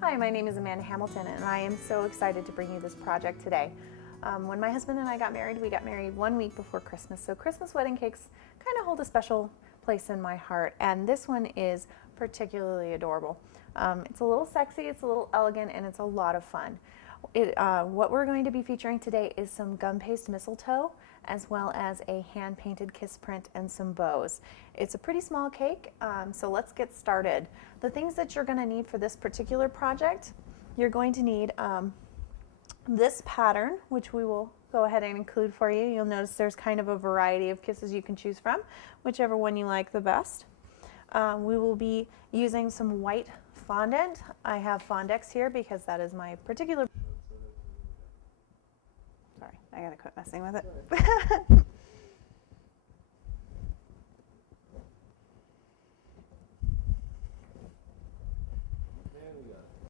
Hi, my name is Amanda Hamilton, and I am so excited to bring you this project today. When my husband and I got married, we got married 1 week before Christmas, so Christmas wedding cakes kind of hold a special place in my heart, and this one is particularly adorable. It's a little sexy, it's a little elegant, and it's a lot of fun. What we're going to be featuring today is some gum paste mistletoe, as well as a hand-painted kiss print and some bows. It's a pretty small cake, so let's get started. The things that you're going to need for this particular project, you're going to need this pattern, which we will go ahead and include for you. You'll notice there's kind of a variety of kisses you can choose from, whichever one you like the best. We will be using some white fondant. I have Fondex here because that is my particular... Sorry, I gotta quit messing with it.